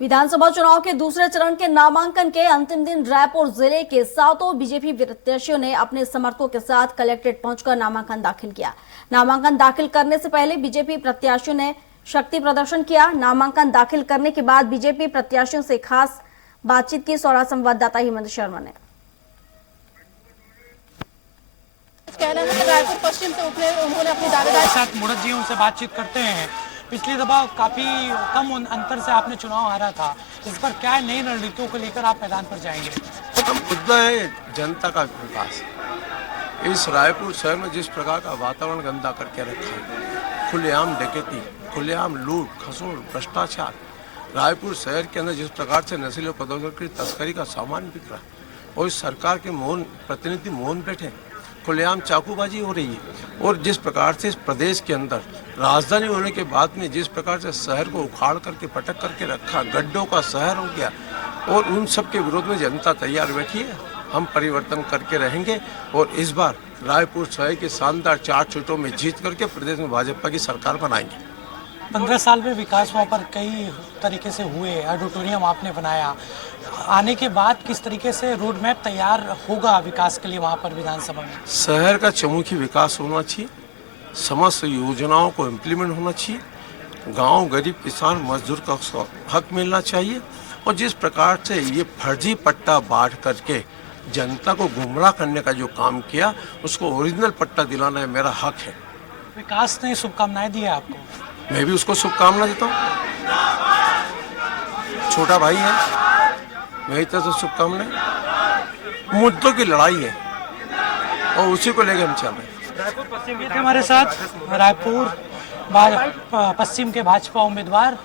विधानसभा चुनाव के दूसरे चरण के नामांकन के अंतिम दिन रायपुर जिले के 7 बीजेपी प्रत्याशियों ने अपने समर्थकों के साथ कलेक्ट्रेट पहुंचकर नामांकन दाखिल किया। नामांकन दाखिल करने से पहले बीजेपी प्रत्याशियों ने शक्ति प्रदर्शन किया। नामांकन दाखिल करने के बाद बीजेपी प्रत्याशियों से खास बातचीत की संवाददाता हेमंत शर्मा ने। कहना है रायपुर पश्चिम से उन्होंने अपनी दावेदारी साथ मुड़त जी उनसे बातचीत करते हैं। पिछली दफा काफी कम अंतर से आपने चुनाव हारा था, इस पर क्या नई रणनीतियों को लेकर आप मैदान पर जाएंगे? मुद्दा है जनता का विकास। इस रायपुर शहर में जिस प्रकार का वातावरण गंदा करके रखा है, खुलेआम डकैती, खुलेआम लूट खसोट भ्रष्टाचार, रायपुर शहर के अंदर जिस प्रकार से नशीले पदार्थों की तस्करी का सामान बिक रहा है और इस सरकार के मौन प्रतिनिधि मौन बैठे, खुलेआम चाकूबाजी हो रही है और जिस प्रकार से इस प्रदेश के अंदर राजधानी होने के बाद में जिस प्रकार से शहर को उखाड़ करके पटक करके रखा, गड्ढों का शहर हो गया और उन सब के विरोध में जनता तैयार बैठी है। हम परिवर्तन करके रहेंगे और इस बार रायपुर शहर के शानदार 4 सीटों में जीत करके प्रदेश में भाजपा की सरकार बनाएंगे। 15 साल में विकास वहाँ पर कई तरीके से हुए, ऑडिटोरियम आपने बनाया, आने के बाद किस तरीके से रोड मैप तैयार होगा विकास के लिए वहाँ पर विधानसभा में? शहर का चहुमुखी विकास होना चाहिए, समस्त योजनाओं को इम्प्लीमेंट होना चाहिए, गांव गरीब किसान मजदूर का हक मिलना चाहिए और जिस प्रकार से ये फर्जी पट्टा बांट करके जनता को गुमराह करने का जो काम किया, उसको ओरिजिनल पट्टा दिलाना मेरा हक है। विकास ने शुभकामनाएं दी है आपको? मैं भी उसको शुभकामना देता हूँ, छोटा भाई है, मेरी तरफ से शुभकामनाएं। मुद्दों की लड़ाई है और उसी को लेकर हम चल रहे हैं। रायपुर पश्चिम के हमारे साथ रायपुर पश्चिम के भाजपा उम्मीदवार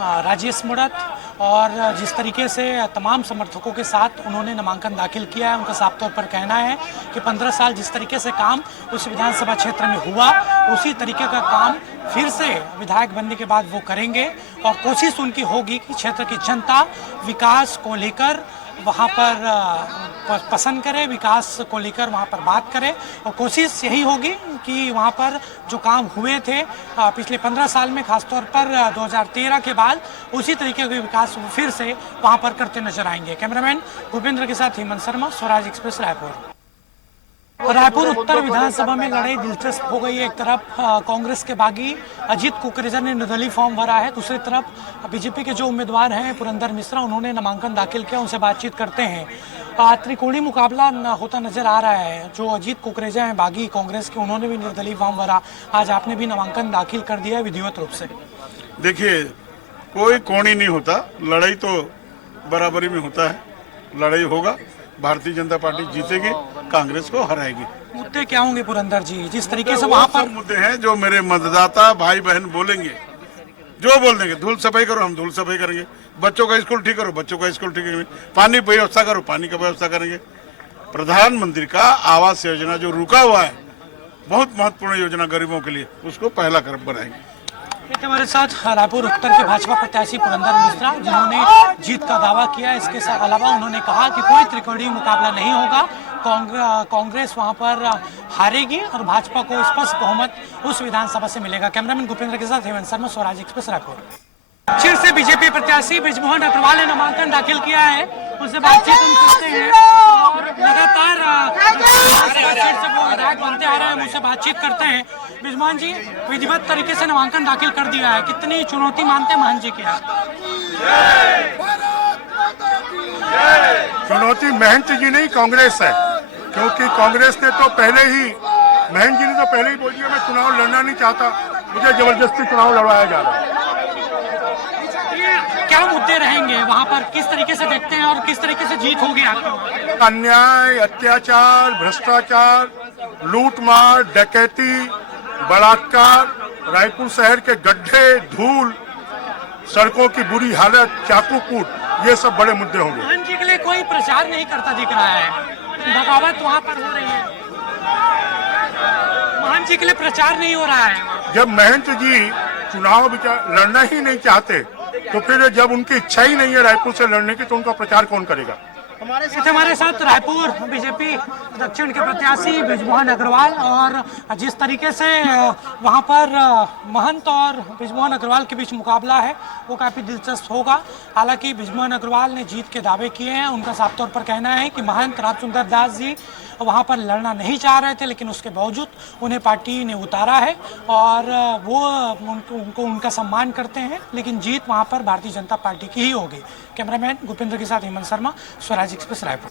राजेश मुड़त, और जिस तरीके से तमाम समर्थकों के साथ उन्होंने नामांकन दाखिल किया है, उनका साफ तौर पर कहना है कि 15 साल जिस तरीके से काम उस विधानसभा क्षेत्र में हुआ, उसी तरीके का काम फिर से विधायक बनने के बाद वो करेंगे और कोशिश उनकी होगी कि क्षेत्र की जनता विकास को लेकर वहाँ पर पसंद करे, विकास को लेकर वहाँ पर बात करे और कोशिश यही होगी कि वहाँ पर जो काम हुए थे पिछले 15 साल में, खासतौर पर 2013 के बाद, उसी तरीके के विकास फिर से वहाँ पर करते नजर आएंगे। कैमरामैन भूपेंद्र के साथ हेमंत शर्मा, स्वराज एक्सप्रेस, रायपुर। रायपुर उत्तर विधानसभा में लड़ाई दिलचस्प हो गई है। एक तरफ कांग्रेस के बागी अजीत कुकरेजा ने निर्दलीय फॉर्म भरा है, दूसरी तरफ बीजेपी के जो उम्मीदवार हैं पुरंदर मिश्रा, उन्होंने नामांकन दाखिल किया, उनसे बातचीत करते हैं। त्रिकोणीय मुकाबला होता नजर आ रहा है। जो अजीत कुकरेजा हैं बागी कांग्रेस के, उन्होंने भी निर्दलीय फॉर्म भरा, आज आपने भी नामांकन दाखिल कर दिया है विधिवत रूप से। देखिए, कोई कोणी नहीं होता, लड़ाई तो बराबरी में होता है, लड़ाई होगा, भारतीय जनता पार्टी जीतेगी, कांग्रेस को हराएगी। मुद्दे क्या होंगे पुरंदर जी, जिस तरीके से वहाँ पर मुद्दे हैं जो मेरे मतदाता भाई बहन बोलेंगे, जो बोल देंगे, धूल सफाई करो, हम धूल सफाई करेंगे, बच्चों का स्कूल ठीक करो, बच्चों का स्कूल ठीक करेंगे, पानी व्यवस्था करो, पानी का व्यवस्था करेंगे, प्रधानमंत्री का आवास योजना जो रुका हुआ है, बहुत महत्वपूर्ण योजना गरीबों के लिए, उसको पहला कदम बनाएंगे। हमारे साथ रायपुर उत्तर के भाजपा प्रत्याशी पुरंदर मिश्रा, जिन्होंने जीत का दावा किया। इसके अलावा उन्होंने कहा कि कोई त्रिकोणीय मुकाबला नहीं होगा, कांग्रेस वहां पर हारेगी और भाजपा को स्पष्ट बहुमत उस विधानसभा से मिलेगा। कैमरामैन भूपेंद्र के साथ हेमंत शर्मा, स्वराज एक्सप्रेस, रायपुर। फिर से बीजेपी प्रत्याशी बृजमोहन अग्रवाल ने नामांकन दाखिल किया है, उनसे बातचीत हम करते हैं और लगातार वो विधायक बनते आ रहे हैं, उनसे बातचीत करते हैं। बृजमोहन जी, विधिवत तरीके से नामांकन दाखिल कर दिया है, कितनी चुनौती मानते हैं महंत जी की? चुनौती महंत जी नहीं, कांग्रेस है, क्योंकि कांग्रेस ने तो पहले ही, महंत जी ने तो पहले ही बोल दिया मैं चुनाव लड़ना नहीं चाहता, मुझे जबरदस्ती चुनाव लड़वाया जा रहा है। क्या मुद्दे रहेंगे वहाँ पर, किस तरीके से देखते हैं और किस तरीके से जीत होगी आपको? अन्याय, अत्याचार, भ्रष्टाचार, लूटमार, डकैती, बलात्कार, रायपुर शहर के गड्ढे, धूल, सड़कों की बुरी हालत, चाकूकूट, ये सब बड़े मुद्दे होंगे। महंत जी के लिए कोई प्रचार नहीं करता दिख रहा है, बगावत वहाँ पर हो रही है, महंत जी के लिए प्रचार नहीं हो रहा है। जब महंत जी चुनाव लड़ना ही नहीं चाहते, तो फिर जब उनकी इच्छा ही नहीं है रायपुर से लड़ने की, तो उनका प्रचार कौन करेगा? ये थे हमारे साथ रायपुर बीजेपी दक्षिण के प्रत्याशी बृजमोहन अग्रवाल, और जिस तरीके से वहां पर महंत और बृजमोहन अग्रवाल के बीच मुकाबला है वो काफ़ी दिलचस्प होगा। हालांकि बृजमोहन अग्रवाल ने जीत के दावे किए हैं। उनका साफ तौर पर कहना है कि महंत रामसुंदर दास जी वहां पर लड़ना नहीं चाह रहे थे, लेकिन उसके बावजूद उन्हें पार्टी ने उतारा है और वो उनको उनका सम्मान करते हैं, लेकिन जीत वहां पर भारतीय जनता पार्टी की ही होगी। कैमरामैन भूपेंद्र के साथ हेमंत शर्मा, स्वराज एक्सप्रेस, रायपुर।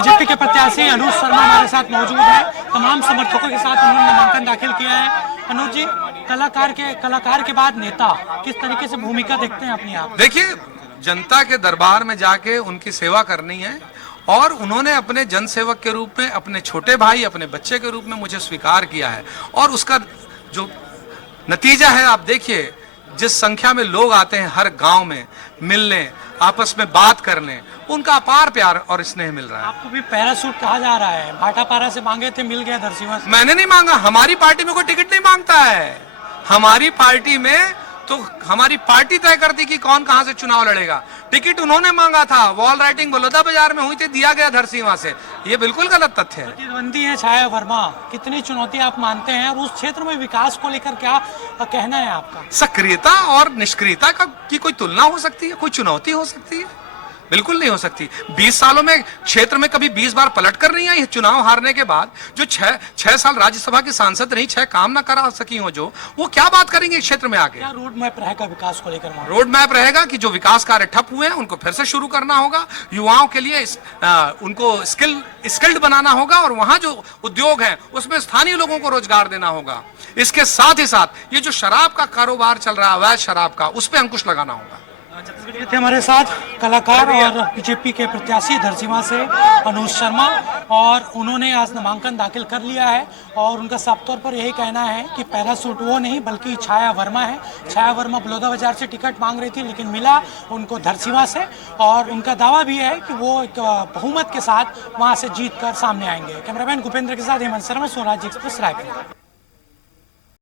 बीजेपी के प्रत्याशी अनुज शर्मा हमारे साथ मौजूद है। तमाम समर्थकों के साथ उन्होंने नामांकन दाखिल किया है। अनुज जी, कलाकार के बाद नेता, किस तरीके से भूमिका देखते हैं अपनी आप? देखिए, जनता के दरबार में जाके उनकी सेवा करनी है और उन्होंने अपने जनसेवक के रूप में, अपने छोटे भाई, अपने बच्चे के रूप में मुझे स्वीकार किया है और उसका जो नतीजा है आप देखिए, जिस संख्या में लोग आते हैं हर गांव में मिलने, आपस में बात करने, उनका अपार प्यार और स्नेह मिल रहा है। आपको भी पैरासूट कहा जा रहा है, भाटापारा से मांगे थे, मिल गया धरसीवा से। मैंने नहीं मांगा, हमारी पार्टी में कोई टिकट नहीं मांगता है। हमारी पार्टी में तो हमारी पार्टी तय करती कि कौन कहां से चुनाव लड़ेगा। टिकट उन्होंने मांगा था, वॉल राइटिंग बलौदा बाजार में हुई थी, दिया गया धरसीवा से। ये बिल्कुल गलत तथ्य है। प्रतिद्वंदी है छाया वर्मा, कितनी चुनौती आप मानते हैं और उस क्षेत्र में विकास को लेकर क्या कहना है आपका? सक्रियता और निष्क्रियता की कोई तुलना हो सकती है? कोई चुनौती हो सकती है? बिल्कुल नहीं हो सकती। 20 सालों में क्षेत्र में कभी 20 बार पलट कर नहीं आई चुनाव हारने के बाद। जो 6 साल राज्यसभा की सांसद रही, 6 काम ना करा सकी हो, जो वो क्या बात करेंगे क्षेत्र में आगे? क्या रोड मैप रहेगा विकास को लेकर? रोड मैप रहेगा कि जो विकास कार्य ठप हुए हैं उनको फिर से शुरू करना होगा। युवाओं के लिए उनको स्किल्ड बनाना होगा और वहां जो उद्योग है उसमें स्थानीय लोगों को रोजगार देना होगा। इसके साथ ही साथ ये जो शराब का कारोबार चल रहा है, अवैध शराब का, उस पर अंकुश लगाना होगा। ये थे हमारे साथ कलाकार और बीजेपी के प्रत्याशी धरसीवा से अनुज शर्मा, और उन्होंने आज नामांकन दाखिल कर लिया है और उनका साफ तौर पर यही कहना है कि पैरासूट वो नहीं बल्कि छाया वर्मा है। छाया वर्मा बलौदा बाजार से टिकट मांग रही थी, लेकिन मिला उनको धरसीवा से, और उनका दावा भी है कि वो एक बहुमत के साथ वहां से जीत कर सामने आएंगे। कैमरामैन भूपेंद्र के साथ हेमंत शर्मा, स्वराज एक्सप्रेस, रायपुर।